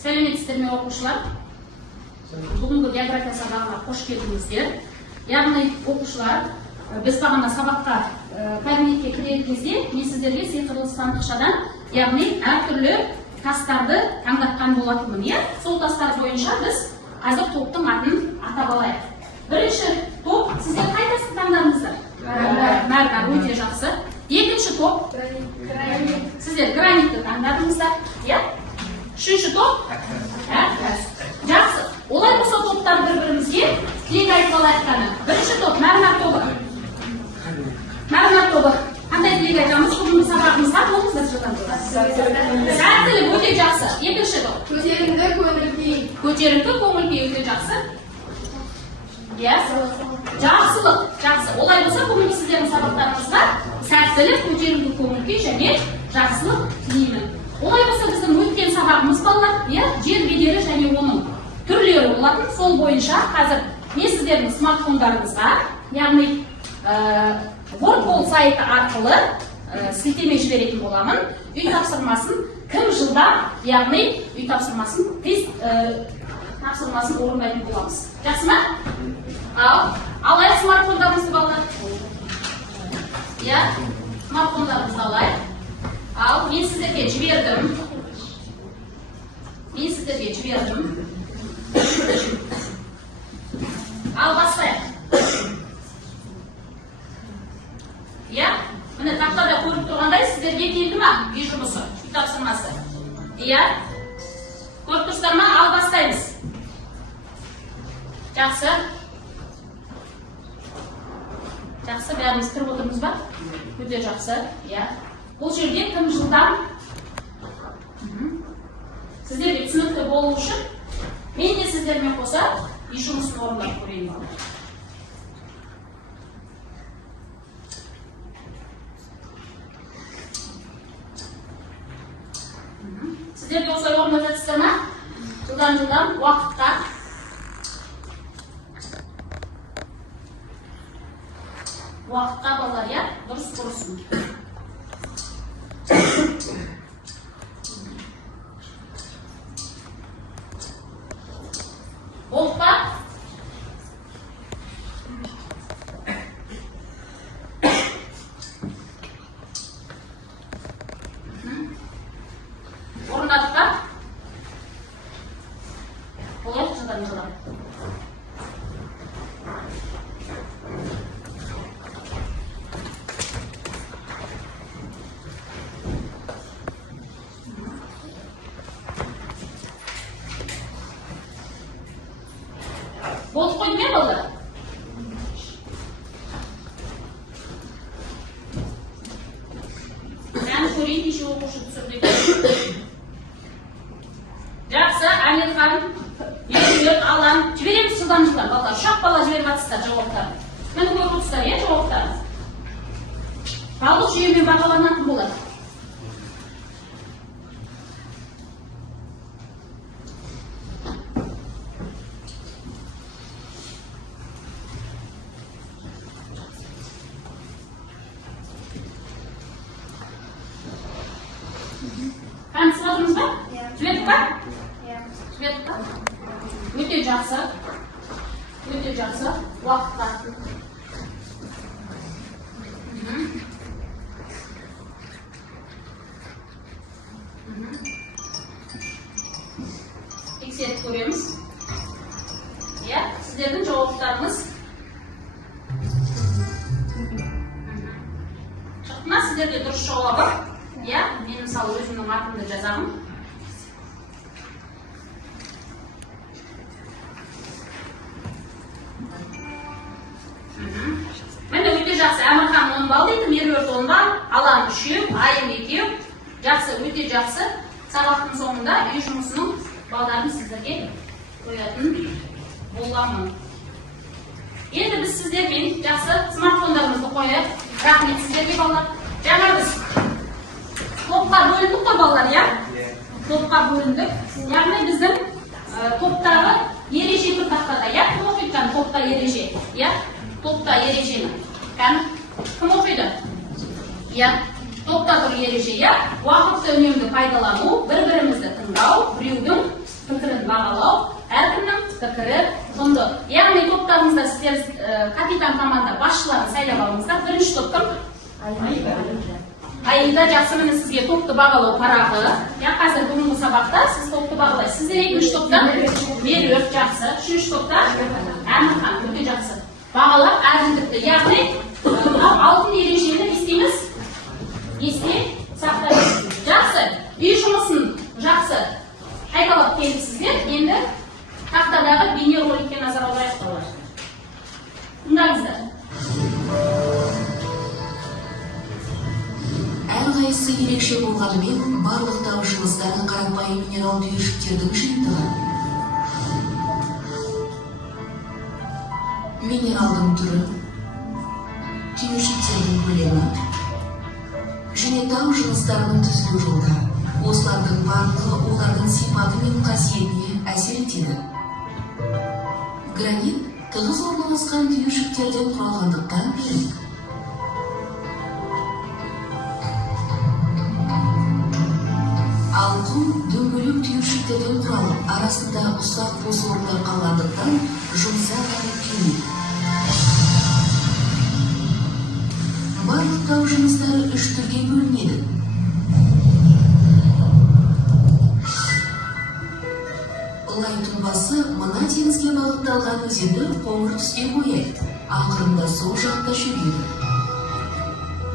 Сәлеметсіздер ме оқушылар? Бүгінгі география сабағына қош келдіңіздер. Яғни оқушылар, біз бағана сабаққа кабинетке кірер кезде мен сіздерге сиқырлы сандықшадан, яғни әртүрлі тастарды таңдатқан болатынмын, иә? Сол тастар бойынша біз қазір топтың атын атап алайық. Бірінші топ, сіздер қай тасты таңдадыңыздар? Мәрмәр, өте жақсы. Екінші топ, сіздер гранитті таңдадыңыздар, иә? Үшінші топ, жақсы. Олай болса топтар бір-бірімізге тілек айтып алайық. Бірінші топ, мәрмәр тобы. Мәрмәр тобы. Қандай тілек айтамыз? Бүгінгі сабағымызға болыңыздар жылдан. Сәттілік, өте жақсы. Екінші топ. Көтеріңкі, көңіл-күй. Көтеріңкі, көңіл-күй, өте жақсы. Жақсылық, жақсы. Олай болса бүгінгі сіздердің сабақтарыңызға сәттілік, көтеріңкі, көңіл-күй және жақсылық тілеймін. Олай болса біздің өткен сабағымыз балалар, жер бедері және оның түрлері болатын. Сол бойынша қазір мен сіздердің смартфондарыңызға, яғни WordPol сайты арқылы сілтеме жіберетін боламын. Үй тапсырмасын кім жылдам, яғни үй тапсырмасын тест тапсырмасын орындайтын боламыз. Жақсы ма? Алайық смартфондарымызды балалар. Смартфондарымызды алайық. Ал, мен сіздерге жібердім. Ал, бастайық. Міне тақтада көріп тұрғандай сіздерге келді ма? Үй жұмысы, үй тапсырмасы. Көріп тұрсыздар ма? Ал, бастаймыз. Жақсы. Жақсы, бәріміз кіріп отырмыз ба? Өте жақсы. Бұл жерде кім жылдам? Сіздерге түсінікті болу үшін мен де сіздермен қоса үй жұмысын орындап көрейін. Сіздерге осылай орындап жатсыздар ма? Жылдан уақытта. Уақытқа балалар, дұрыс құрысын. Болды ба? Орындадық па? Олай, жылдан. Болды қойды ме балдар? Мәні көрейін, кеше оқушы түсірді. Жақсы, Әмелхан, Еркелік, Алан. Жібереміз жылдан балдар. Шақ бала жіберіп атсыздар жауаптарын. Мені көріп отырсыздар, жауаптарын. Балық жүйемен бағаланатын болады. Қансы қалдыңыз ба? Жібердік па? Жібердік па? Өте жақсы. Өте жақсы. Уақытқа. Тексеріп көреміз. Сіздердің жауаптарыңыз шықты ма? Сіздерде дұрыс жауабы? Мен мысалы өзімнің атымды жазамын. Міне өте жақсы. Әмірхан 10 балл дейді, Меруерт 10 балл, Алан 3, Айым 2. Жақсы, өте жақсы. Сабақтың соңында үй жұмысының балдарын сіздерге қоятын боламын. Енді біз сіздермен жақсы смартфондарымызды қойып, рахмет сіздерге балдар. Жаңа біз топқа бөліндік та балдар, Топқа бөліндік. Яғни біздің топтағы ереже бір тақтада, Кім оқиды топта ереже? Топта ережені. Кім оқиды? Топта бір ереже, уақытты үнемді пайдалану, бір-бірімізді тыңдау, біреудің бағалау әркімнің пікірі құнды. Яғни топтарыңызда сіздер капитан команда басшыларын сайлап алыңыздар. Бірінші топ кім? Айында жақсы, міне сізге топты бағалау парағы. Қазір бүгінгі сабақта сіз топты бағалайсыз. Сіздер екінші топта Меруерт жақсы, үшінші топта Әмірхан өте жақсы. Бағалап әділдікті. Яғни алтын ережені естейміз? Есте сақтаймыз. Жақсы. Үй жұмысын жақсы қайталап келіпсіздер. Енді тақтадағы бейнероликке назар аударайық. Тыңдаңыздар. Әрқайсысы ерекше болғанымен, барлық тау жыныстары қарапайым минерал түйіршіктердің жиынтығы. Минералдың түрі, түйіршіктердің көлемі және тау жыныстарының түзілу жолдары. Осылардың барлығы олардың сипаты мен қасиетіне әсер етеді. Гранит тығыз орналасқан түйіршіктерден құралғандықтан берік. Ал құм дөңгелек түйіршіктерден құралып, арасында ұсақ бос орындар қалғандықтан жұмсақ әрі түйін. Барлық тау жыныстары үш түрге бөлінеді. Лай тұнбасы мына теңізге бағытталған өзенді қоңыр түске бояйды, ақырында сол жақта шөгеді.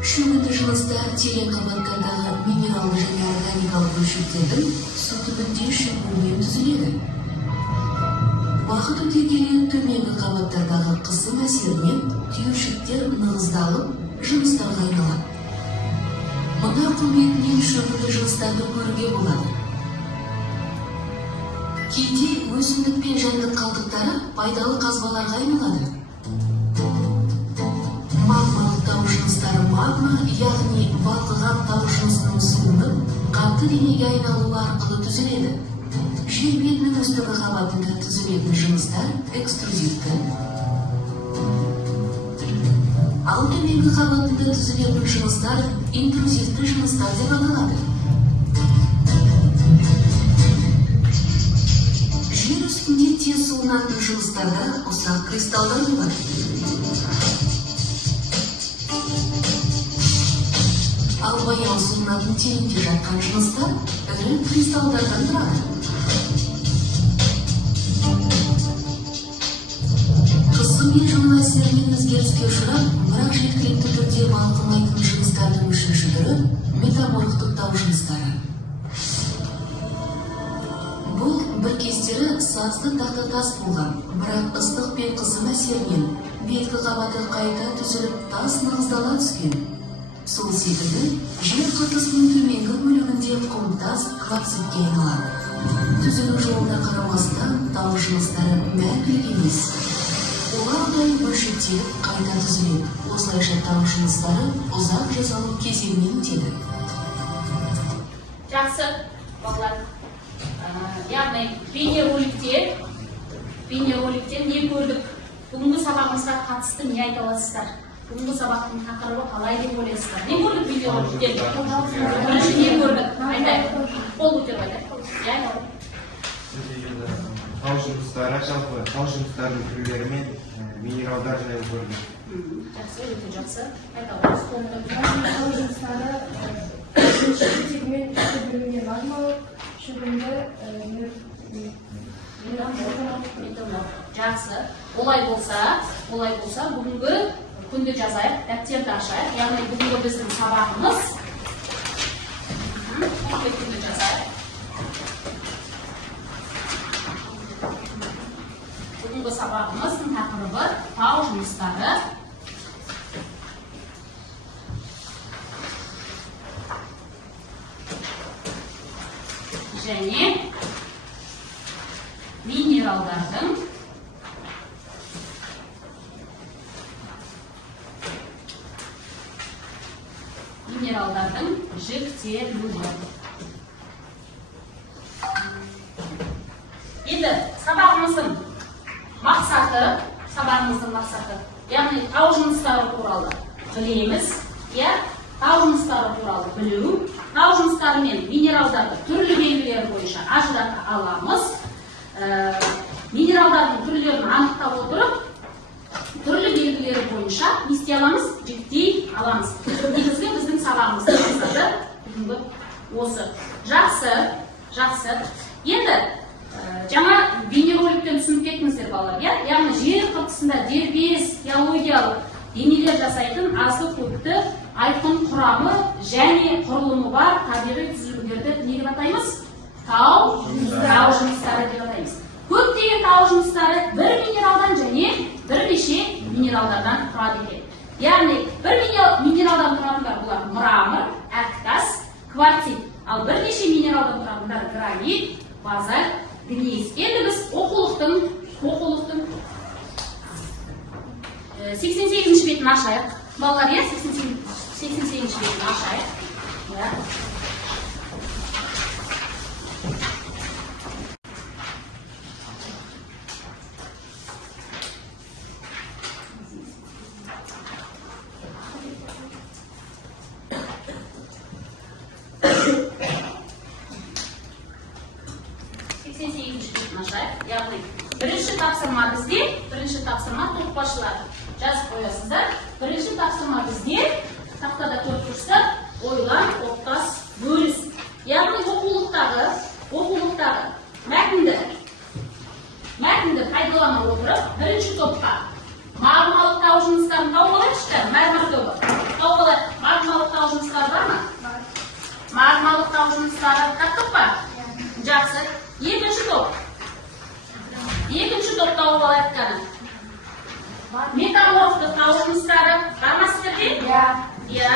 Шөгінді жыныстар терең қабаттардағы минералды және органикалық бөлшектердің су түбінде шөгуімен түзіледі. Уақыт өте келе төменгі қабаттардағы қысым әсерінен түйіршіктер нығыздалып, жыныстарға айналады. Мына құм бетінен шөгінді жыныстарды көруге болады. Кейде өсімдік пен жәндік қалдықтары пайдалы қазбаларға айналады. Магмалық тау жыныстары магма, яғни балқыған тау жынысының суының қатты денеге айналуы арқылы түзіледі. Жер бетінің үстіңгі қабатында түзілетін жыныстар экструзивті. Ал төменгі қабатында түзілетін жыныстар интрузивті жыныстар деп аталады. Жер үстінде тез суынатын жыныстарда ұсақ кристалдар болады. Ал баяу суынатын тереңде жатқан жыныстар ірі кристалдардан тұрады. Қысым мен жылу әсерінен өзгеріске ұшырап, бірақ жеткілікті түрде балқымайтын жыныстардың үшінші түрі метаморфтық тау жыныстары. Бұл бір кездері сазды тақтатас болған, бірақ ыстық пен қысым әсерінен беткі қабаты қайта түзіліп тас нығыздала түскен. Сол секілді, жер қыртысының төменгі бөлігінде құмтас кварцитке айналады. Түзілу жолына қарамастан тау жыныстары мәңгілік емес. Олар ұдайы бөлшектеліп қайта түзіледі. Осылайша тау жыныстары ұзақ жасалу кезеңінен өтеді. Жақсы, балалар. Яғни бейнероликтен не көрдік? Бүгінгі сабағымызға қатысты не айта аласыздар? Бүгінгі сабақтың тақырыбы қалай деп ойлайсыздар? Не көрдік бейнероликтен? Бірінші не көрдік? Айтайық. Қол көтеріп айтайық. Тау жыныстары, жалпы тау жыныстарының түрлері мен минералдар жайлы көрдік. Жақсы, өте жақсы. Айталық. Тау жыныстары бірінші сегмент үшінші бөлімге магмалық, шөгінді жақсы. Олай болса бүгінгі күнді жазайық, дәптерді ашайық. Яғни бүгінгі біздің сабағымыз. Күнді жазайық. Бүгінгі сабағымыздың тақырыбы тау жыныстары. Және минералдардың жіктелуі. Енді сабағымыздың мақсаты, яғни тау жыныстары туралы білеміз, тау жыныстары туралы білу, тау жыныстары мен минералдарды түрлі белгілері бойынша ажырата аламыз. минералдардың түрлерін анықтап отырып, түрлі белгілері бойынша не істей аламыз? Жіктей аламыз. Негізгі біздің сабағымыздың мақсаты бүгінгі осы. Жақсы. Енді жаңа бейнероликтен түсініп кеттіңіздер балалар, яғни жер қыртысында дербес геологиялық денелер жасайтын азды көпті айқын құрамы және құрылымы бар табиғи түзілімдерді не деп атаймыз? Тау жыныстары деп атаймыз. Көптеген тау жыныстары бір минералдан және бірнеше минералдардан тұрады екен. Яғни бір минералдан тұратындар бұлар мрамор, әктас, кварцит, ал бірнеше минералдан тұратындар гранит, базальт, гнейс. Енді біз оқулықтың 88-ші бетін ашайық. Балалар, 88-ші бетін ашайық. Яғни, бірінші тапсырма бізде, тоқпашылар жазып қоясыздар. Бірінші тапсырма бізде, тақтада көріп тұрсыздар, ойлан, топтас, бөліс. Яғни, оқулықтағы мәтінді пайдалана отырып, бірінші топқа магмалық тау жыныстарын тауып алайықшы, мәрмәр тобы. Магмалық тау жыныстары бар ма? Магмалық тау жыныстары таптық па? Жақсы. Екінші топ тауып алайық қана. Метаморфты тау жыныстары бар ма сіздерде? Иә.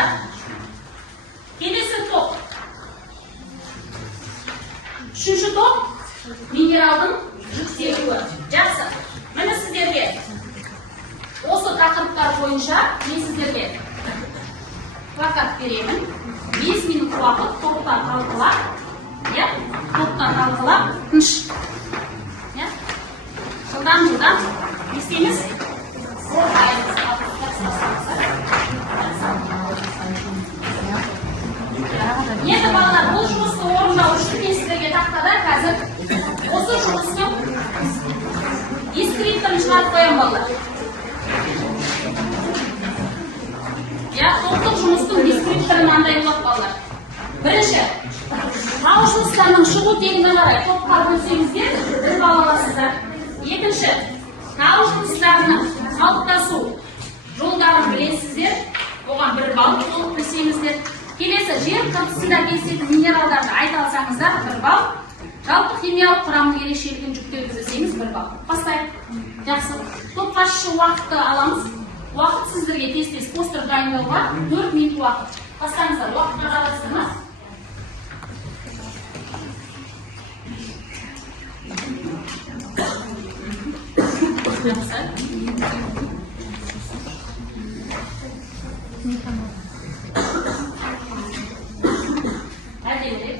Келесі топ. Үшінші топ минералдың жүктелуі. Жақсы. Міне сіздерге осы тақырыптар бойынша мен сіздерге плакат беремін. 5 минут уақыт топтан талқылап, тыныш. Жылдан не істейміз? Енді балалар, бұл жұмысты орындау үшін мен сіздерге тақтада қазір осы жұмыстың дескрипторын шығарып қоям балалар. Топтық жұмыстың дескрипторы мынандай болады балалар. Бірінші, тау жыныстарының шығу тегіне қарай топқа бөлсеңіздер, бір балл аласыздар. Екінші, тау жыныстарының қалыптасу жолдарын білесіздер, оған бір балл толық білсеңіздер. Келесі, жер қыртысында кездесетін минералдарды айта алсаңыздар, бір балл. Жалпы химиялық құрамның ерекшелігін жүктеуді білсеңіз, бір балл. Бастайық. Жақсы. Топқа шығу уақытты аламыз. Уақыт сіздерге тез-тез постер дайындауға 4 минут уақыт. Бастаңыздар, уақытқа қарайсыздар ма? Әділет,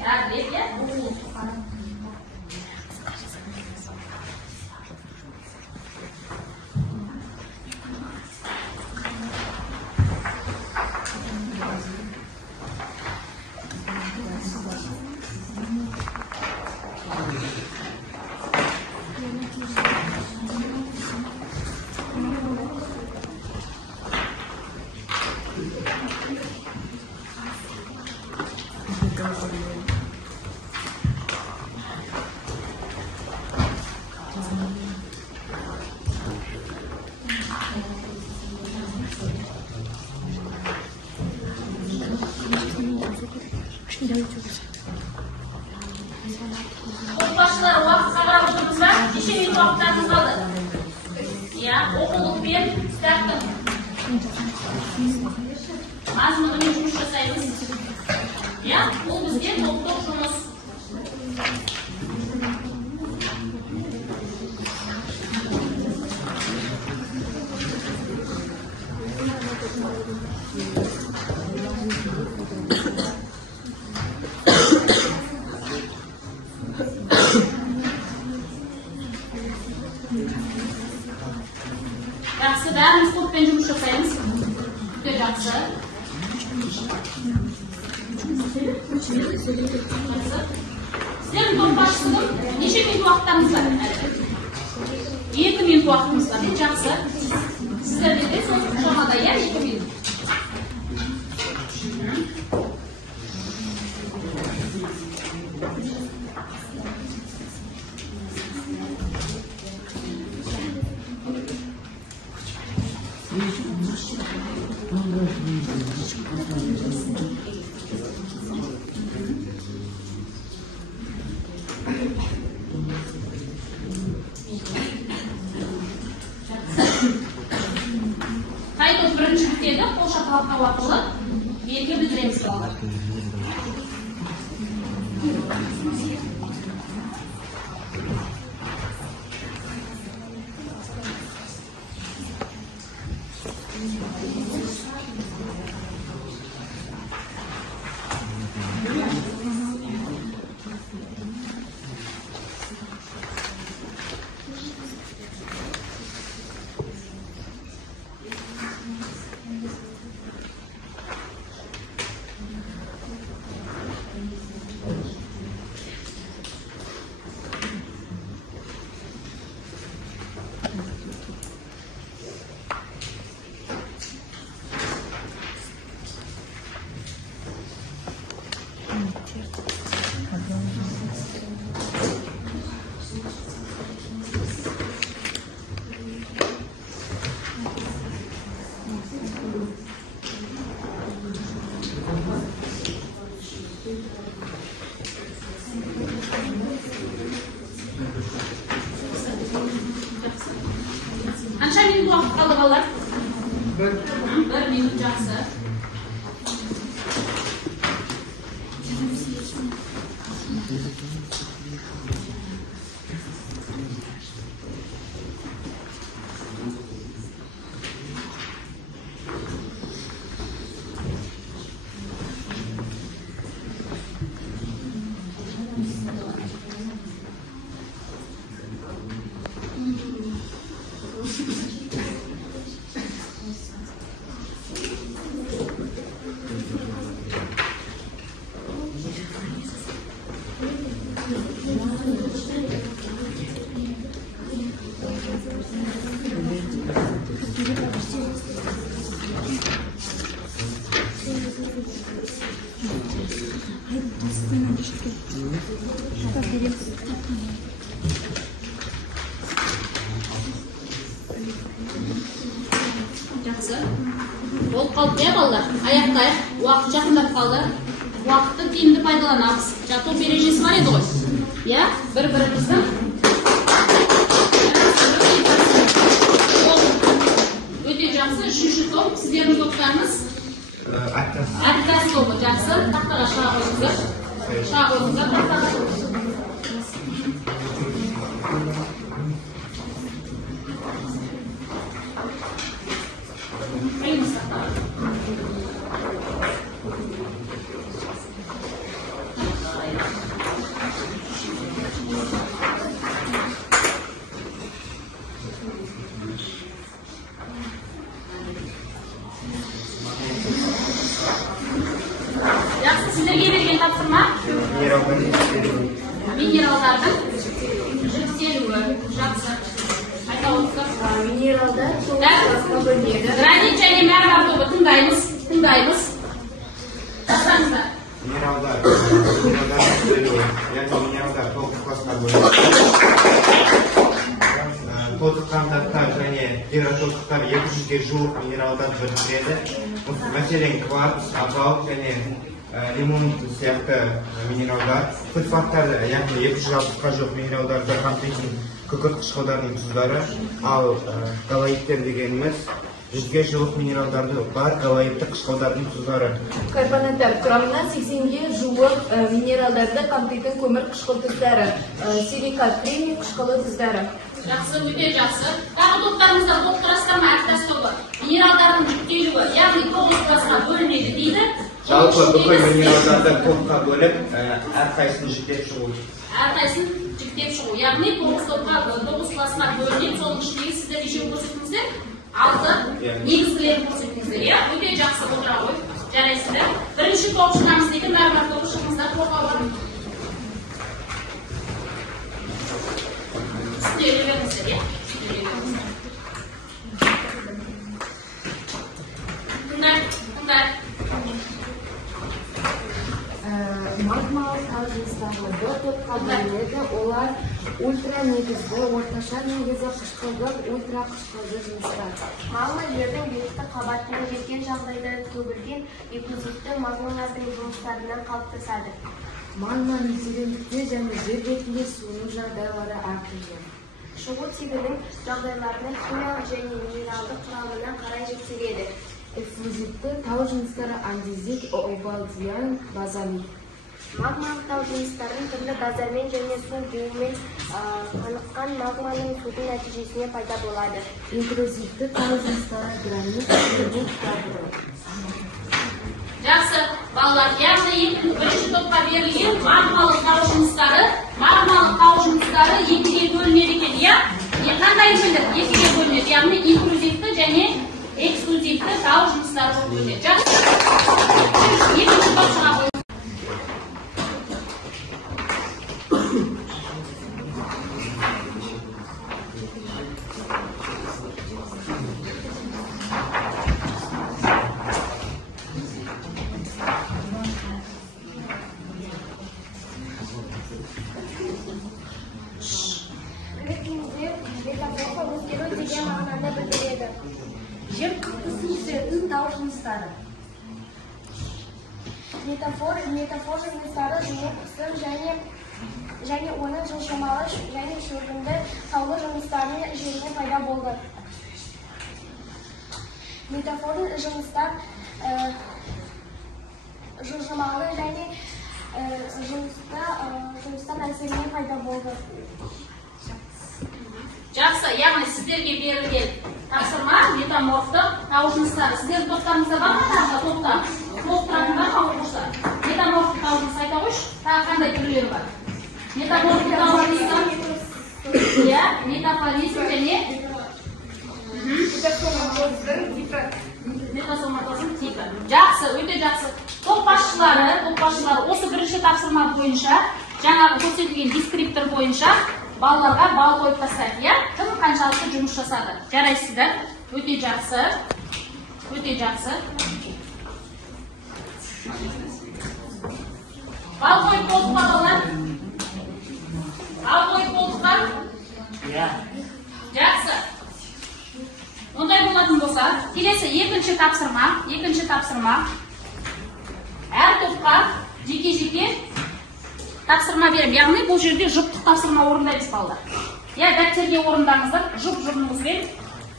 Отбасылар уақытқа қарап отырдыңыз ба? Неше минут уақыттарыңыз қалды? Иә, оқулықпен кітаптың мазмұнымен жұмыс жасаймыз. Иә, бұл бізде топтық жұмыс. Жақсы, бәріміз топпен жұмыс жасаймыз. Өте жақсы. Sizlerin toп başçısının neçe minut uақыттарыңыз бар? 2 minut uақытыңыз бар. Жақсы. Sizlerде де сол шамада, иә, 2 minut. Қайта бірінші бүктеді, қол шапалақтау арқылы белгі білдіреміз балалар. Қанша минут уақыт қалды балалар? 1 минут, жақсы. Жақсы. Болып қалды, иә балалар? Аяқтайық. Уақыт жақындап қалды. Уақытты тиімді пайдаланамыз. Жату ережесі бар еді ғой. Иә, бір-біріміздің өте жақсы. Үшінші топ, сіздердің топтарыңыз аттас тобы. Жақсы. Тақтаға шыға қойыңыздар. Шыға қойыңыздар тақтаға. Сіздерге берген тапсырма минералдардың жіктелуі. Жақсы. Қайта отырсақ. Минералдар тоғыз бөлінеді. Гранит және мәрмәр тобы тыңдаймыз. Тастаңыздар. Минералдар жіктелуі. Яғни минералдар 9 классқа бөлінеді. Тотыққан заттар және гидрототықтар 200-ге жуық минералдар біріктіреді. Мәселен кварц, абал және лимон сияқты минералдар. Фосфаттар, яғни 260-ға жуық минералдарды қамтитын күкірт қышқылдарының тұздары, ал галоидтер дегеніміз 100-ге жуық минералдарды бар галоидті қышқылдардың тұздары. Карбонаттар құрамына 80-ге жуық минералдарды қамтитын көмір қышқыл тұздары, силикат, кремний қышқылы тұздары. Жақсы, өте жақсы. Тағы топтарымызда топтарастар ма аттас тобы? Минералдардың жүктелуі, яғни 9 классқа бөлінеді дейді. Жалпы бүкіл минералдарды топқа бөліп, әрқайсысын жіктеп шығу. Әрқайсысын жіктеп шығу. Яғни 9 классқа бөлінеді. Соның ішіндегі сіздер неше көрсетіңіздер? 6 негізгілерін көрсетіңіздер. Өте жақсы отыра ғой. Жарайсыздар. Бірінші топ шығамыз дейді, мәрмәр тобы шығыңыздар, қорғауға. Magmalı tау жыныстары бір топқа бөлінеді. Олар ультра негізді, орташа негізі қышқылдық, ультра қышқылды жыныстар. Магма жердің беткі қабатына жеткен жағдайда төгілген эффузивті магмалардың жыныстарынан қалыптасады. Магманың тереңдікте және жер бетінде суыну жағдайлары әртүрлі. Шығу тегінің жағдайларына химиялық және минералдық құрамына қарай жіктеледі. Эффузивті тау жыныстары андезит, обалдиан, базалит. Магмалық тау жыныстарын түрлі газдармен және су буымен қаныққан магманың судың нәтижесінде пайда болады. Интрузивті тау жыныстары гранит, гранит, гранит. Жақсы, балалар, яғни бірінші топқа берілген магмалық тау жыныстары екіге бөлінеді екен, иә? Қандай бөлінеді? Екіге бөлінеді, яғни интрузивті және эксклюзивті тау жыныстары болып бөлінеді. Жақсы. Екінші топшыға қойылады. Жер қыртысын түсетін тау жыныстары. Метафор жыныстары жер қысын және оның жылжымалы және шөгінді таулы жыныстарының жеріне пайда болды. Метафор жыныстар жылжымалы және жыныстар әсерінен пайда болды. Жақсы, яғни сіздерге берілген тапсырма метаморфтық тау жыныстары. Сіздердің топтарыңызда бар ма тағы топтар? Толықтыратындар ма оқушылар? Метаморфтық тау жынысы айта қойшы, тағы қандай түрлері бар? Метаморфтық тау жынысы, иә, метафоризм және метасоматозм типі. Жақсы, өте жақсы. Топ басшылары осы бірінші тапсырма бойынша, жаңағы көрсетілген дескриптор бойынша балаларға бал қойып тастайды, иә? Кім қаншалықты жұмыс жасады? Жарайсыздар. Өте жақсы. Өте жақсы. Бал қойып болдық па балалар? Бал қойып болдық па? Иә. Жақсы. Ондай болатын болса, келесі екінші тапсырма. Әр топқа жеке-жеке тапсырма берем. Яғни бұл жерде жұптық тапсырма орындаймыз балалар. Я дәптерге орындаңыздар, жұп-жұбыңызбен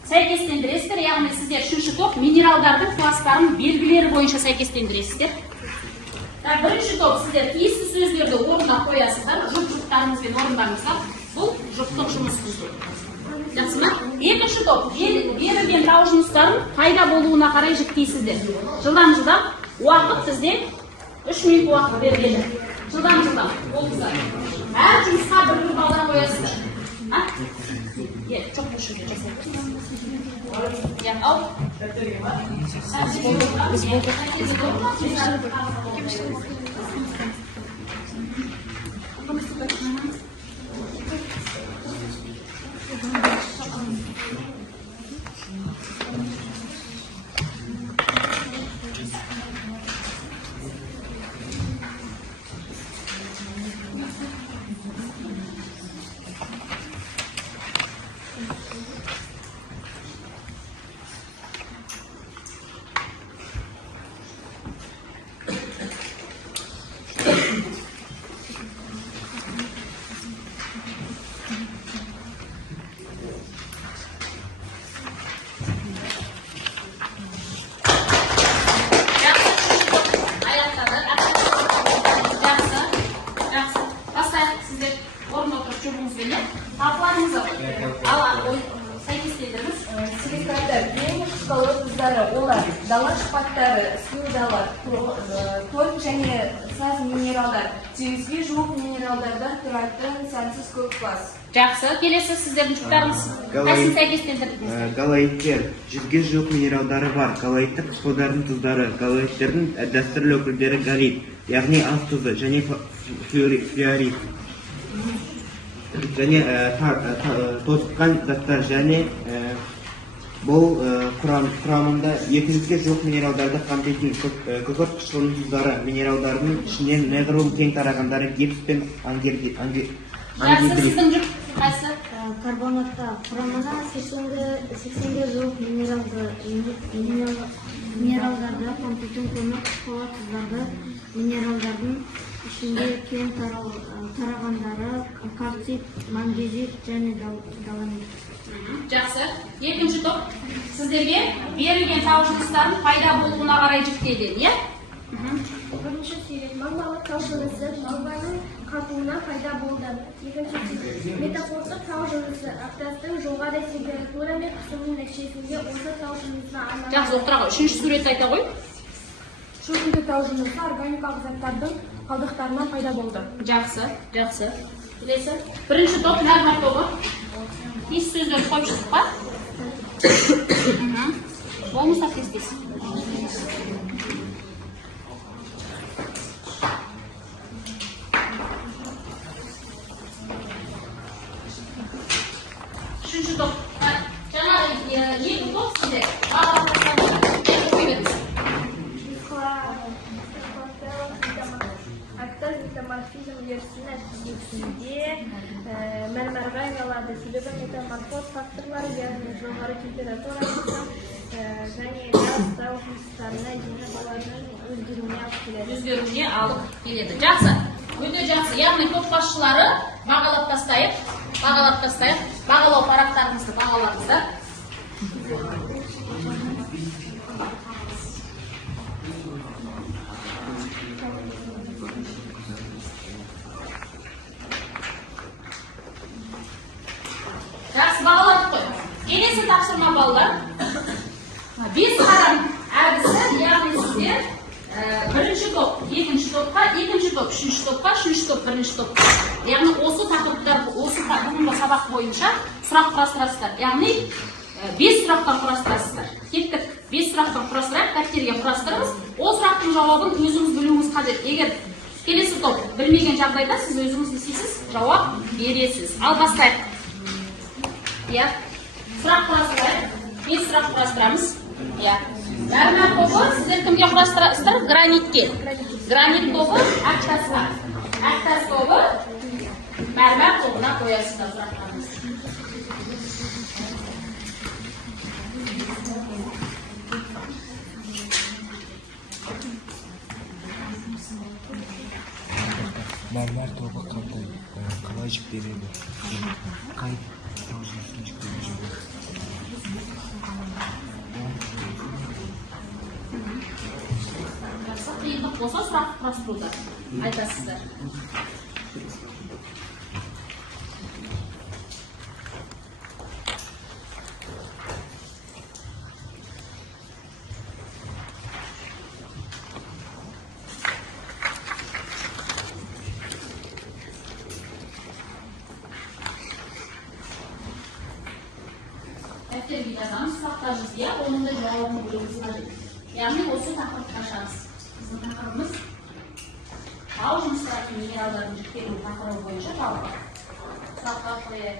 сәйкестендіресіздер. Яғни сіздер үшінші топ минералдардың кластарын белгілері бойынша сәйкестендіресіздер. Бірінші топ сіздер тиісті сөздерді орында қоясыздар, жұп-жұптарыңызбен орындаңыздар. Бұл жұптық жұмыс бізде. Жақсы ма? Екінші топ берілген тау жыныстарын пайда болуына қарай жіктейсіздер. Жылдан уақыт бізде 3 минут уақыт беріледі. Жылдан болдыздар. Әр жұмысқа бір балдар қоясыздар. Çok boşu ya al. Дала шпаттары, слюдалар, тор және саз минералдар, 8-ге жуық минералдардан тұратын сансыз көп класс. Жақсы, келесі сіздердің жұптарыңыз қайсысын сәйкестендірдіңіз? Галоидтер, 100-ге жуық минералдары бар. Галоидтер қышқылдардың тұздары, галоидтердің дәстүрлі өкілдері галит, яғни ас тұзы және флюорит. Және тозыққан заттар және Бұл құрамында 200-ге жоқ минералдарды қамтитын күкірт қышқылының тұздары, минералдарының ішінен неғұрлым кең тарағандары гипс пен ангидрит. Сіздің жүк қайсы? Карбонатта құрамына 80-ге жоқ минералдарды қамтитын көмір қышқылы тұздары, минералдардың ішінде кең тарағандары кальцит, магнезит және доломит. Жақсы. Екінші топ сіздерге берілген тау жыныстардың пайда болуына қарай жіктелген, иә? Бірінші сурет магмалық тау жынысы магманың қатуына пайда болды. Екінші сурет метаморфтық тау жынысы аптастың жоғары температура мен қысымның нәтижесінде осы тау жынысына арналған. Жақсы, отыра ғой. Үшінші суретті айта ғой. Шөгінді тау жынысы органикалық заттардың қалдықтарынан пайда болды. Жақсы, жақсы. Келесі. Бірінші топ мәлімет тобы. Ес сөздерді қойып шықтық па? Болмыса кеспес. Үшінші топ. Жаңағы екі топ сізде. Метаморфизм үдерісінің нәтижесінде мәрмәрге айналады. Себебі метаморфоз факторлары яғни жоғары температура және газ тау жыныстарына өзгеруіне алып келеді. Жақсы. Өте жақсы. Яғни топ басшылары бағалап тастайық. Бағалау парақтарымызды бағалаңыздар. Жақсы бағаладық қой. Келесі тапсырма балалар. 5 қадам әдісі, яғни сіздер бірінші топ, екінші топқа, екінші топ, үшінші топқа, үшінші топ, бірінші топқа. Яғни осы тақырыптар, осы бүгінгі сабақ бойынша сұрақ құрастырасыздар. Яғни 5 сұрақтан құрастырасыздар. Кеттік, 5 сұрақтан құрастырайық, дәптерге құрастырыңыз. Ол сұрақтың жауабын өзіңіз білуіңіз қажет. Егер келесі топ білмеген жағдайда сіз өзіңіз естисіз, жауап бересіз. Ал бастайық. Я сұрақ құрастырайық. 5 сұрақ құрастырамыз. Я. Мәрмәр тобы сіздер кімге құрастырасыздар? Гранитке. Гранит тобы Ақтасқа. Ақтас тобы мәрмәр тобына қоясыздар сұрақтарыңыз. Mərmər topu qalay jiklərdir. Qayıt tavşanın jikləri. Қиындық болса сұрақ құрастыруда айтасыздар. Дәптерге жазамыз, сұрақтар жазып, оның да жауабын білуіміз қажет. Яғни осы тақырыпқа шығамыз. Біздің тақырыбымыз тау жыныстары минералдардың жіктелуі тақырыбы бойынша талқылау. Сұрақтар қояйық.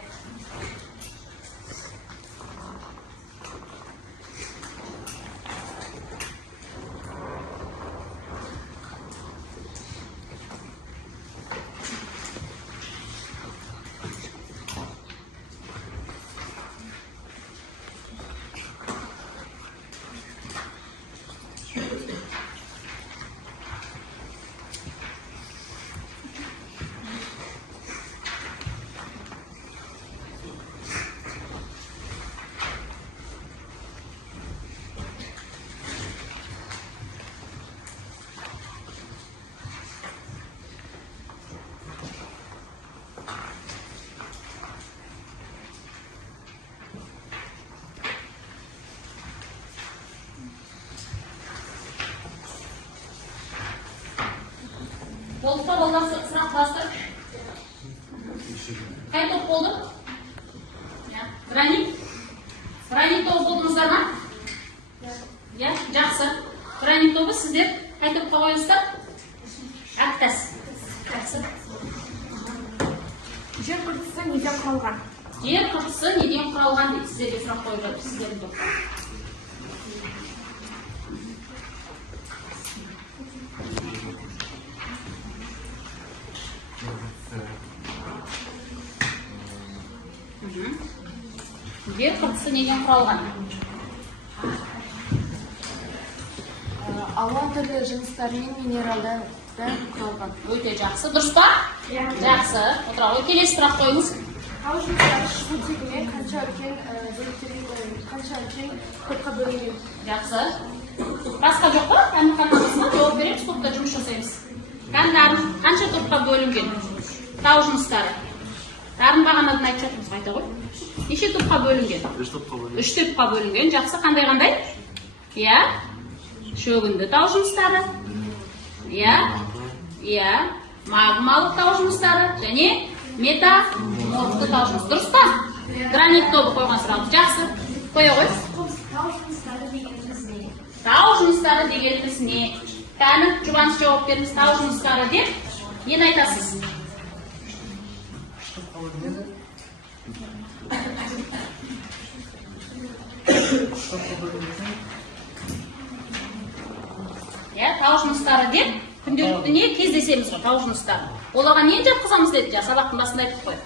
Болды па, балалар сұрақ құрастыр. Қай топ болды? Гранит. Гранит тобы болдыңыздар ма? Жақсы. Гранит тобы сіздер қай топқа қойыңыздар? Ақтас. Жақсы. Жер қыртысы неден құралған? Жер қыртысы неден құралған дейді. Сіздерге сұрақ қойып жатыр, сіздердің топқа. Жер қыртысы неден құралған? Ауа түрлі жыныстар мен минералдан құралған. Өте жақсы. Дұрыс па? Жақсы. Отыра ғой. Келесі сұрақ қойыңыз. Тау жыныстары шығу тегімен қанша үлкен топқа бөлінген? Жақсы. Басқа жоқ па? Әмірханымызға жауап береміз, топта жұмыс жасаймыз. Қанша топқа бөлінген? Тау жыныстары. Тарын бағанадан айтып жатырмыз, қайта ғой. Неше топқа бөлінген? 3 топқа бөлінген. 3 топқа бөлінген. Жақсы. Қандай? Иә. Шөгінді тау жыныстары. Иә. Магмалық тау жыныстары және метаморфты тау жыныстары. Дұрыс па? Гранит тобы қойған сұрағымыз. Жақсы. Қоя ғой. Тау жыныстары дегеніміз не? Тау жыныстары дегеніміз не? Тәніп жұбаныш жауап беріңіз. Тау жыныстары деп нені айтасыз? Тау жыныстары деп күнделікті не кездесеміз ғой, тау жыныстары. Оларға нені жатқызамыз деді, сабақтың басында айтып қой.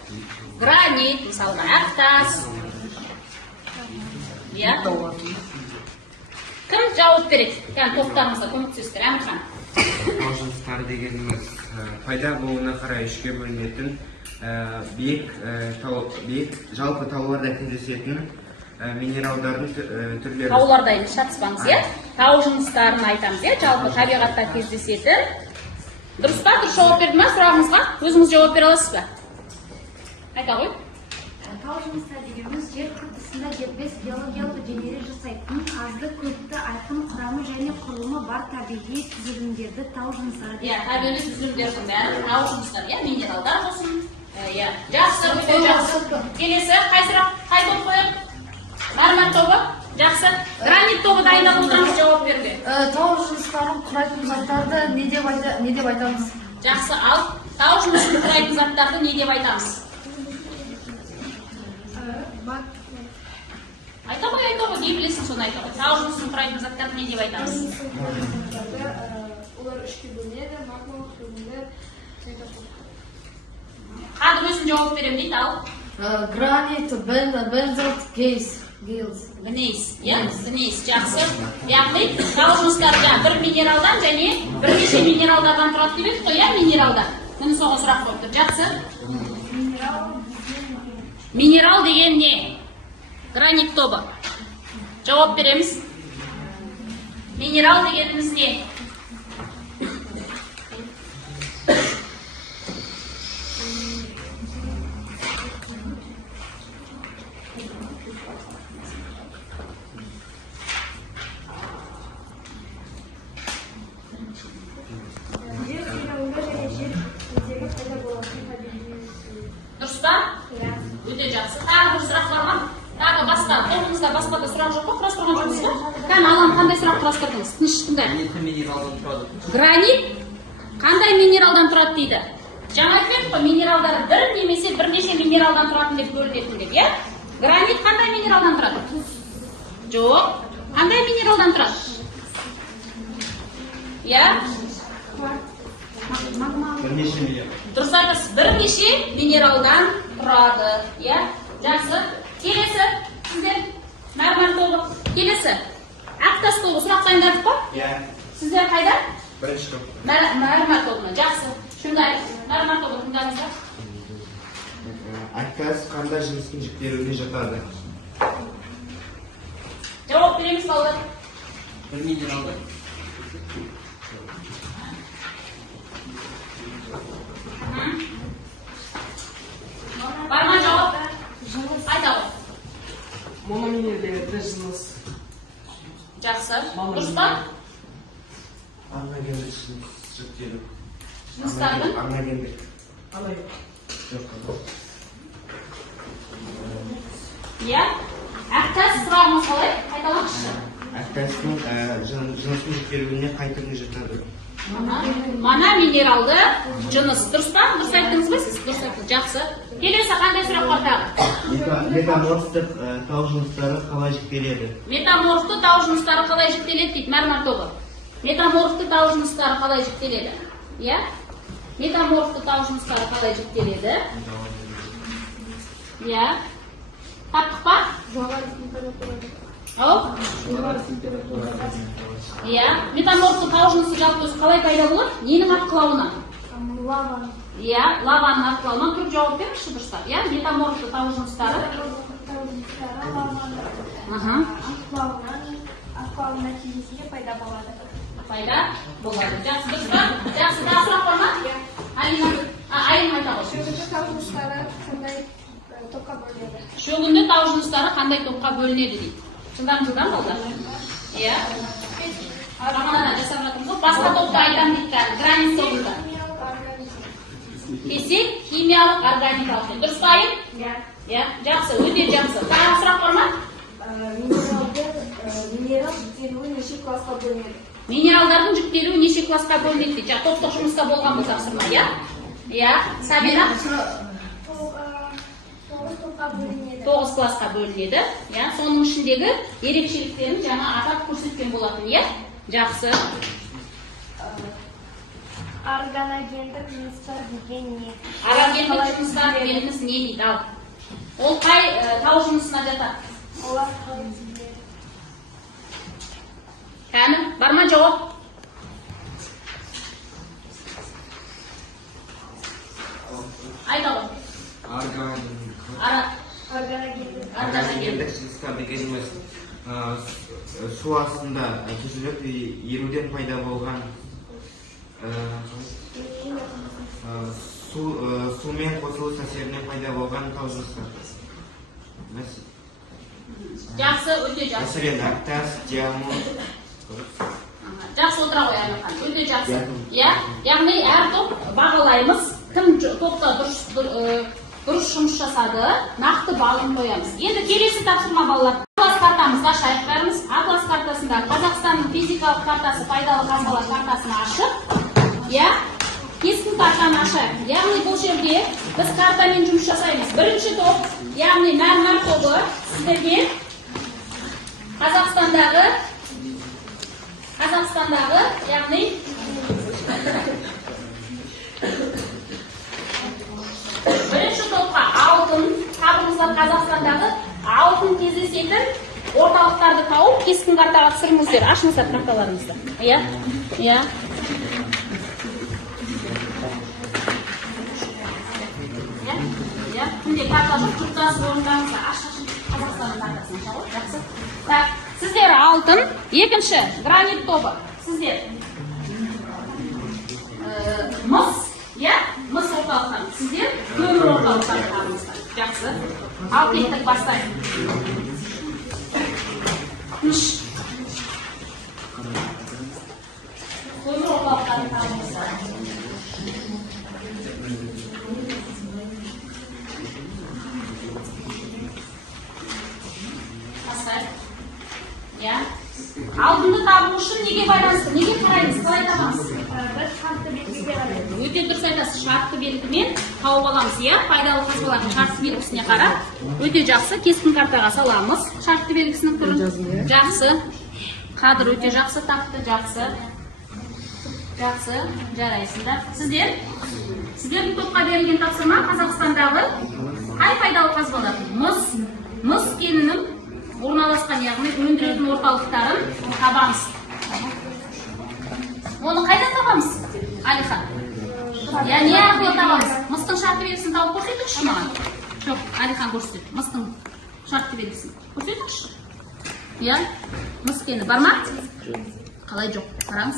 Гранит, мысалға, ақтас. Кім жауап береді? Топтарымызда көмектесіздер, Әмірхан. Тау жыныстары дегеніміз пайда болуына қарай үшке бөлінетін биік жалпы тауларда кездесетін минералдардың түрлері. Тауларда емес шатыспаңыз, иә? Тау жыныстарын айтамыз, иә? Жалпы табиғатта кездесетін. Дұрыс па? Дұрыс жауап берді ма сұрағыңызға? Өзіңіз жауап бере аласыз ба? Айта ғой. Тау жыныстары дегеніміз жер қыртысында дербес биологиялық денелер жасайтын азды көпті айқын құрамы және құрылымы бар табиғи түзілімдерді тау жыныстары дейді. Иә, табиғи түзілімдердің бәрі тау жыныстары, иә? Минералдар болсын. Иә, жақсы, өте жақсы. Келесі, қай топ қояды? Мәрмәр тобы, жақсы. Гранит тобы дайындап отырмыз жауап беруге. Тау жыныстарын құрайтын заттарды не деп айтамыз? Жақсы, ал тау жынысын құрайтын заттарды не деп айтамыз? Айта ғой, не білесің соны айта ғой. Тау жынысын құрайтын заттарды не деп айтамыз? Олар үшке бөлінеді, магмалық, шөгінді, Қазір өзін жауап беремін дейді, ал? Гранит, бензот, гейс. Гнейс, жақсы. Яғни, тау жыныстары бір минералдан және бірнеше минералдардан тұрады деп едік қой, иә, минералдар. Міне соған сұрақ қойып тұр. Жақсы. Минерал деген не? Гранит тобы. Жауап береміз. Минерал дегеніміз не? Дұрыс па? Өте жақсы. Тағы бір сұрақ бар ма? Тағы басқа, тобыңызда басқа да сұрақ жоқ па? Құрастырған жоқсыз ба? Алам, қандай сұрақ құрастырдыңыз? Тыныш тыңдай. Гранит қандай минералдан тұрады дейді? Жаңа айтып қой, минералдар бір немесе бірнеше минералдан тұратын деп бөлінетін деп, иә? Гранит қандай минералдан тұрады? Жоқ. Қандай минералдан тұрады? Иә? Дұрыс айтасыз, бірнеше минералдан тұрады, иә? Жақсы. Келесі, сіздер мәрмәр тобы. Келесі, ақтас тобы сұрақ дайындадық па? Иә. Сіздер қайда? Бірінші топ. Мәрмәр тобына. Жақсы. Шындай, мәрмәр тобы тыңдаңыздар. Ақтас қандай жыныстың жіктеріне жатады? Жауап береміз балалар. Bir минералды. Бар ма жауап? Айта ғой. Мономинердегі жыныс. Жақсы. Дұрыс па? Анагендік жіктері. Жыныстардың? Анагендік. Алай. Иә. Ақтас сұрағымыз қалай? Қайталақшы. Ақтастың жыныстың жіктеріне қай түріне жатады? Мана минералды жыныс. Дұрыс па? Дұрыс айттыңыз ба сіз? Дұрыс айттыңыз. Жақсы. Келесі қандай сұрақ бар тағы? Метаморфтық тау жыныстары қалай жіктеледі? Метаморфты тау жыныстары қалай жіктеледі дейді мәрмәр тобы. Метаморфты тау жыныстары қалай жіктеледі? Иә? Метаморфты тау жыныстары қалай жіктеледі? Иә? Таптық па? Жоғары температурада. Ау? Иә? Метаморфты тау жынысы жалпы өзі қалай пайда болады? Ненің атқылауынан? Лаваның. Иә, лаваның атқылауынан. Тұрып жауап беріңізші дұрыстап. Иә? Метаморфты тау жыныстары. Атқылауының нәтижесінде пайда болады. Пайда болады. Жақсы, дұрыстап. Жақсы, тағы сұрақ бар ма? Айым айта ғой. Шөгінді тау жыныстары қандай топқа бөлінеді? Шөгінді тау жыныстары қандай топқа бөлінеді дейді. Жылдам балдар. Иә. Раманадан жасап жатырмыз ғой. Басқа топты айтам дейді қазір. Границ тобында. Кесек, химиялық, органикалық. Дұрыс па айым? Иә. Жақсы, өте жақсы. Тағы сұрақ бар ма? Минерал жіктелуі неше классқа бөлінеді? Минералдардың жіктелуі неше классқа бөлінеді дейді. Топтық жұмыста болған бұл тапсырма, иә? Иә. Сабина? 9 топқа бөлінеді. 9 классқа бөлінеді. Иә, соның ішіндегі ерекшеліктерін жаңа атап көрсеткен болатын, иә? Жақсы. Органогендік жыныстар деген не? Органогендік жыныстар дегеніміз не дейді? Ал. Ол қай тау жынысына жатады? Олар қалай түзіледі? Кәні, бар ма жауап? Айта ғой. Органогендік жыныстар дегеніміз су астында түзіліп еруден пайда болған сумен қосылу әсерінен пайда болған тау жыныстар. Жақсы, өте жақсы. Мәселен, ақтас, диамон. Жақсы отыра ғой Аймақан, өте жақсы. Яғни әр топ бағалаймыз, кім топта дұрыс жұмыс жасады, нақты балын қоямыз. Енді келесі тапсырма балалар. Атлас картамызға ашайық бәріміз. Атлас картасында Қазақстанның физикалық картасы пайдалы қазбалар картасын ашып, кескін картаны ашайық. Яғни бұл жерде біз картамен жұмыс жасаймыз. Бірінші топ, яғни мәрмәр тобы сіздерге Қазақстандағы, яғни бірінші топқа алтын, табыңыздар Қазақстандағы алтын кездесетін орталықтарды тауып, кескін картаға түсіріңіздер. Ашыңыздар карталарыңызды. Иә. Кімде карта жоқ, жұптасы орындарыңызда ашық Қазақстанның картасын аша ғой. Жақсы. Так, сіздер алтын, екінші гранит тобы. Сіздер мыс, мыс орталықтан. Сіздер көмір орталықтан табыңыздар. Жақсы. Ал кеттік бастайық. Көмір орталықтан табыңыздар. Алтынды табу үшін неге байланысты? Неге қараймыз? Қалай табамыз? Біз шартты белгіге қараймыз. Өте дұрыс айтасыз. Шартты белгімен тауып аламыз. Пайдалы қазбалардың шартты белгісіне қарап, өте жақсы. Кескін картаға саламыз. Шартты белгісінің түрін. Жақсы. Қадыр өте жақсы тапты. Жақсы. Жарайсыздар. Сіздердің топқа берілген тапсырма Қазақстандағы қай пайдалы қазбалар? Мыс кенінің орналасқан, яғни өндіретін орталықтарын табамыз. Оны қайдан табамыз? Алихан. Не арқылы табамыз? Мыстың шартты белгісін тауып көрсетіңізші маған. Жоқ, Алихан көрсетеді. Мыстың шартты белгісін көрсетіңізші. Мыс кені бар ма? Қалай жоқ? Қараңыз.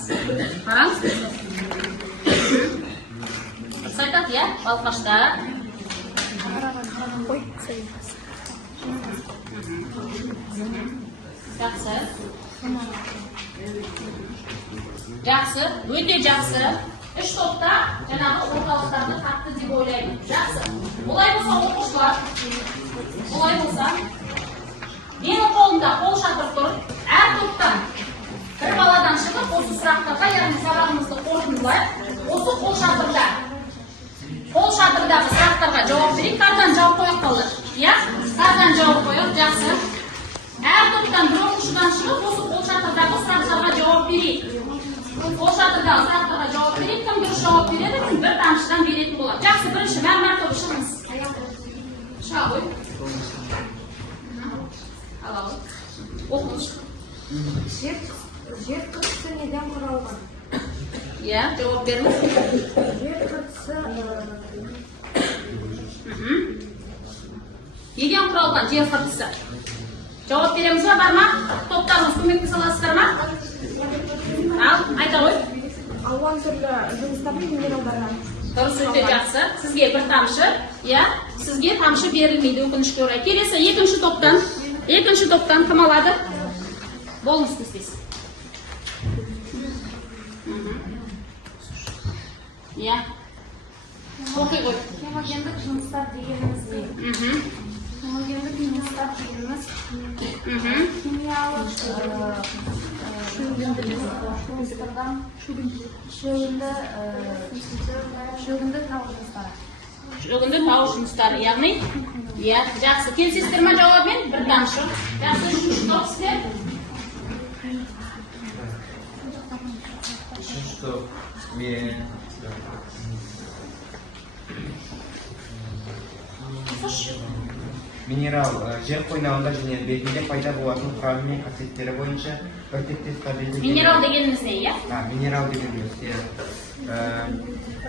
Дұрыс айтады, балқашта. Жақсы, өте жақсы. Үш топта жаңағы орталықтарды тапты деп ойлаймын. Жақсы. Олай болса оқушылар, менің қолымда қол шатыр тұр. Әр топтан бір баладан шығып, осы сұрақтарға, яғни сабағымызды қорытындылайық. Осы қол шатырдағы сұрақтарға жауап берейік. Қардан жауап қояқ балдар. Иә? Қардан жауап қояқ, жақсы. Әр топтан бір оқушыдан шығып, осы қолшатырдағы сұрақтарға жауап берейік. Қолшатырдағы сұрақтарға жауап берейік. Кім дұрыс жауап береді, кім бір тамшыдан беретін болады. Жақсы, бірінші мәрмәр тобы шығыңыз. Шыға ғой. Алалы. Оқыңыз. Жер қыртысы неден құралған? Иә, жауап беріңіз. Жер қыртысы Неден құралған жер қыртысы? Жауап береміз ба, бар ма? Топтарыңыз көмекке саласыздар ма? Ал, айта ғой. Алуан түрлі жыныстардың минералдарынан. Дұрыс, өте жақсы. Сізге бір тамшы, иә, сізге тамшы берілмейді, өкінішке орай. Келесі екінші топтан кім алады? Болыңыз істейсіз. Иә. Оқи ғой. Хемогендік жыныстар дегеніміз не? Хемогендік жыныстар дегеніміз химиялық шөгінді тау жыныстары. Шөгінді тау жыныстары, яғни? Иә, жақсы. Келісесіздер ма жауабымен? Бір тамшы. Жақсы, үшінші топ сіздер. Что мен минерал жер қойнауында және бетінде пайда болатын құрамы мен қасиеттері бойынша біртектес табиғи Минерал дегеніміз не, иә? Минерал дегеніміз, иә.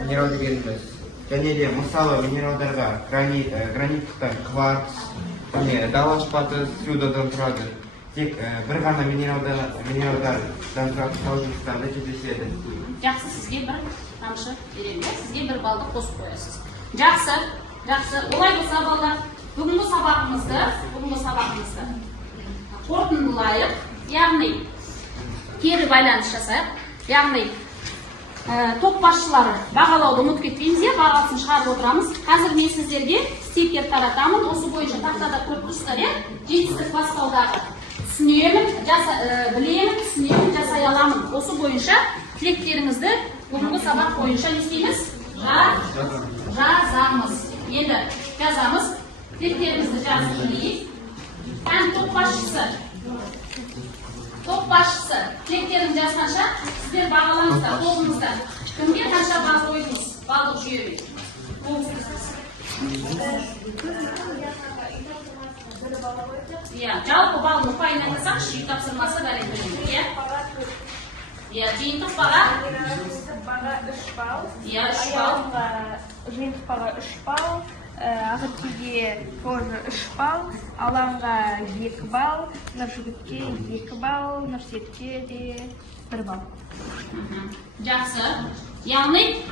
Минерал дегеніміз. Және де мысалы минералдарға граниттықтар, кварц, дала шпаты, слюдадан тұрады. Тек бір ғана минералдардан тұратын тау жыныстарында кездеседі. Жақсы, сізге бір тамшы беремін. Сізге бір балды қосып қоясыз. Жақсы. Олай болса балдар, бүгінгі сабағымызды қорытындылайық. Яғни, кері байланыс жасайық. Яғни, топ басшылары бағалауды ұмытып кетпейміз, бағасын шығарып отырамыз. Қазір мен сіздерге стикер таратамын. Осы бойынша тақтада көріп тұрсыздар, жетістік бастаудағы түсінемін, білемін, түсінемін, жасай аламын. Осы бойынша тілектеріңізді бүгінгі сабақ бойынша не істейміз? Жазамыз. Енді жазамыз. Тілектеріңізді жазып келейік. Пән топ басшысы. Тілектерін жазғанша сіздер бағалаңыздар, тоғыңыздар. Кімге қанша бал қойдыңыз? Балдық жүйемен. Жалпы балын ұпайын айтасақ, үй тапсырмасы бәрі бөлінді. Жиынтық баға? Жиынтық баға 3 балл. 3 балл. Жиынтық баға 3 балл. Ағытпеге тоже 3 балл. Алаңға 2 балл. Нұржігітке 2 балл. Нұрсетке де 1 балл. Жақсы. Яғни,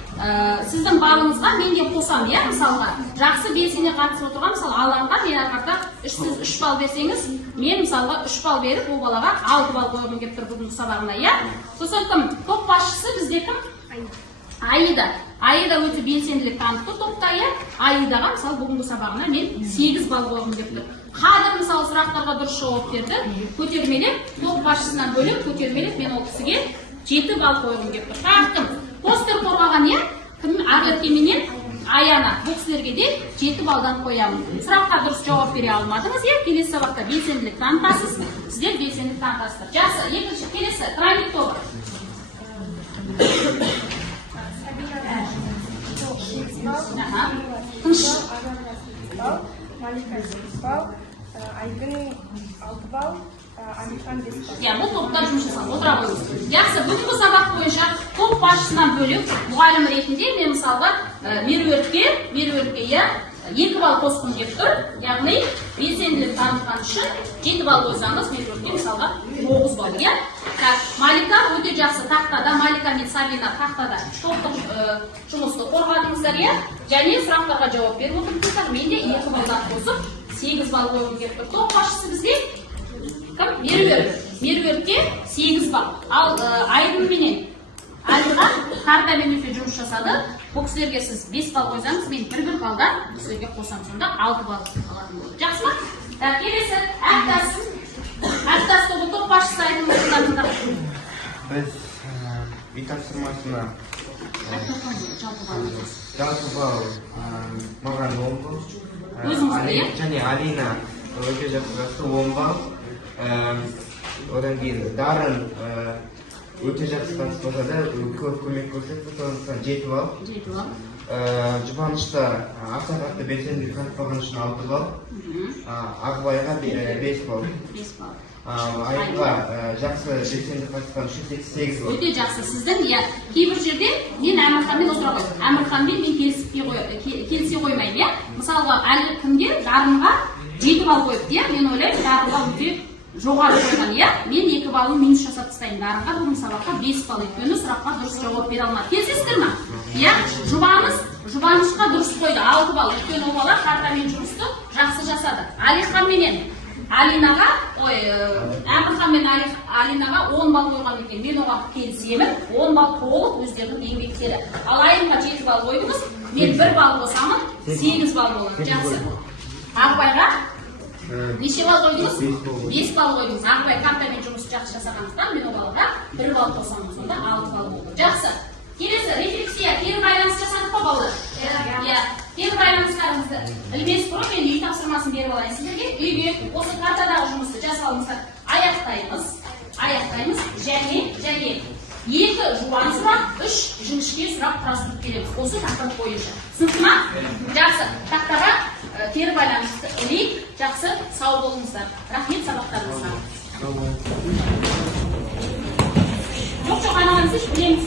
сіздің балыңызға мен де қосам, мысалға. Жақсы белсене қатысып отырған, мысалы, алаңға мен арқарда сіз 3 балл берсеңіз, мен мысалға 3 балл беріп, ол балаға 6 балл қойғым кеп тұр бүгінгі сабағына, Сосын кім? Топ басшысы бізде кім? Аида. Аида өте белсенділік танытты топта, Аидаға, мысалы, бүгінгі сабағына мен 8 балл қойғым кеп тұр. Қадыр, мысалы, сұрақтарға дұрыс жауап берді, көтермелеп, топ басшысынан бөліп, көтермелеп, мен ол кісіге 7 балл қойғым кеп тұр. Тақтым. Постер қорғаған кім Ақеркеменен Аяна. Бұл кісілерге де 7 балдан қоямын. Сұраққа дұрыс жауап бере алмадыңыз, келесі сабақта белсенділік танытасыз, сіздер белсенділік танытасыздар. Жақсы, екінші келесі тройник тобы. Тыныш. Малика 8 балл, Айгүл 6 балл. Бұл топтар жұмыс жасалып отыра қойыңыз. Жақсы, бүгінгі сабақ бойынша топ басшысынан бөлек мұғалім ретінде мен мысалға Меруертке 2 балл қосқым кеп тұр. Яғни белсенділік танытқан үшін 7 балл қойсаңыз, Меруертке мысалға 9 балл. Малика өте жақсы тақтада, Малика мен Сабина тақтада топтық жұмысты қорғадыңыздар, және сұрақтарға жауап беріп отырдыңыздар. Мен де 2 баллдан қосып 8 балл қойғым кеп тұр. Топ басшысы бізге Меруертке 8 балл. Ал Айдын менен Айдынға картамен өте жұмыс жасады. Бұл кісілерге сіз 5 балл қойсаңыз, мен 1 балдан кісілерге қосам, сонда 6 балл алатын болды. Жақсы ма? Келесі Ақтас тобы топ басшысы Айдын. Біз үй тапсырмасына жалпы балл маған 10 балл. Өзіңізге, иә? Және Алина өте жақсы 10 балл. Одан кейін Дарын өте жақсы таныстырса да көп көмек көрсетті, сондықтан 7 балл. 7 балл. Жұбанышта аса қатты белсенділік танытпаған үшін 6 балл. Ақбайға 5 балл. 5 балл. Айға жақсы белсенді қатысқан үшін 8 балл. Өте жақсы. Сіздің, иә, кейбір жерде мен Әмірханмен отыра қойдым. Әмірханмен мен келісе қоймаймын, иә. Мысалға, әлі кімге Дарынға 7 балл қойыпты, иә. Мен ойлаймын, Дарынға өте жоғары қойған, иә. Мен 2 баллын минус жасап тастаймын. Дарынға бүгін сабаққа 5 балл өйткені сұраққа дұрыс жауап бере алмады. Келісесіздер ме? Иә, Жұбанышқа дұрыс қойды 6 балл. Өйткені ол бала картамен жұмысты жақсы жасады. Алиханменен Алинаға, Әмірхан мен Алинаға 10 балл қойған екен. Мен оған келісемін. 10 балл толық өздерінің еңбектері. Ал Айымға 7 балл қойдыңыз. Мен 1 балл қосамын, 8 балл болады. Жақсы. Ақбайға неше балл қойдыңыз? 5 балл қойдыңыз. Ақбай картамен жұмысты жақсы жасағандықтан мен ол балға 1 балл қосамын. Сонда 6 балл болды. Жақсы. Келесі рефлексия, кері байланыс жасадық па балдар? Иә. Кері байланыстарыңызды ілмес бұрын мен үй тапсырмасын беріп алайын сіздерге. Үйге осы картадағы жұмысты жасалыңыздар. Аяқтаймыз және 2 жуан сұрақ, 3 жіңішке сұрақ құрастырып келеміз. Осы тақырып бойынша. Түсінікті ма? Жақсы. Тақтаға кері байланысты ілейік. Жақсы, сау болыңыздар. Рахмет сабақтарыңызға. Жоқ, айналаңыз, білеміз,